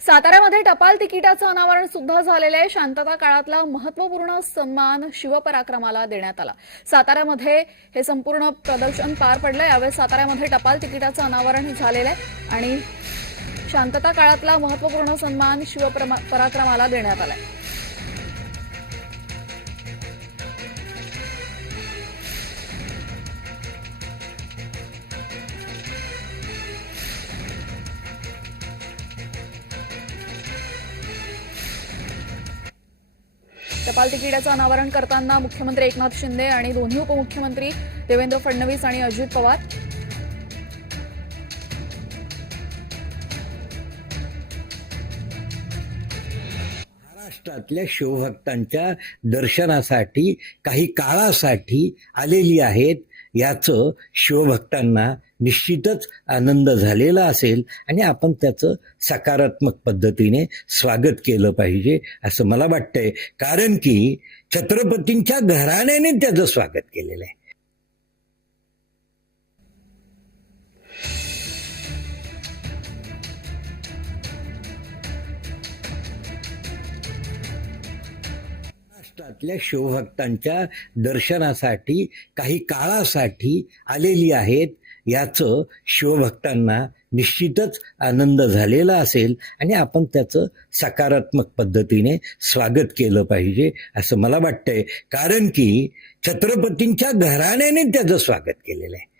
साताऱ्यामध्ये टपाल तिकिटाचं अनावरण सुद्धा झालेलं आहे. शांतता काळातला महत्त्वपूर्ण सन्मान शिवपराक्रमाला देण्यात आला. साताऱ्यामध्ये हे संपूर्ण प्रदर्शन पार पडलं यावेळेस साताऱ्यामध्ये टपाल तिकिटाचं अनावरण झालेलं आहे आणि शांतता काळातला महत्त्वपूर्ण सन्मान शिवपराक्रमाला देण्यात आलाय. टपाल तिकिटाचं अनावरण करताना मुख्यमंत्री एकनाथ शिंदे आणि दोन्ही उपमुख्यमंत्री देवेंद्र फडणवीस आणि अजित पवार. महाराष्ट्रातल्या शिवभक्तांच्या दर्शनासाठी काही काळासाठी आलेली आहेत. याचं शिवभक्तांना निश्चितच आनंद झालेला असेल आणि आपण त्याचं सकारात्मक पद्धतीने स्वागत केलं पाहिजे असं मला वाटतंय. कारण की छत्रपतींच्या घराण्याने त्याचं स्वागत केलेलं आहे. महाराष्ट्रातल्या शिवभक्तांच्या दर्शनासाठी काही काळासाठी आलेली आहेत. याचं शिवभक्तांना निश्चितच आनंद झालेला असेल आणि आपण त्याचं सकारात्मक पद्धतीने स्वागत केलं पाहिजे असं मला वाटतंय. कारण की छत्रपतींच्या घराण्याने त्याचं स्वागत केलेलं आहे.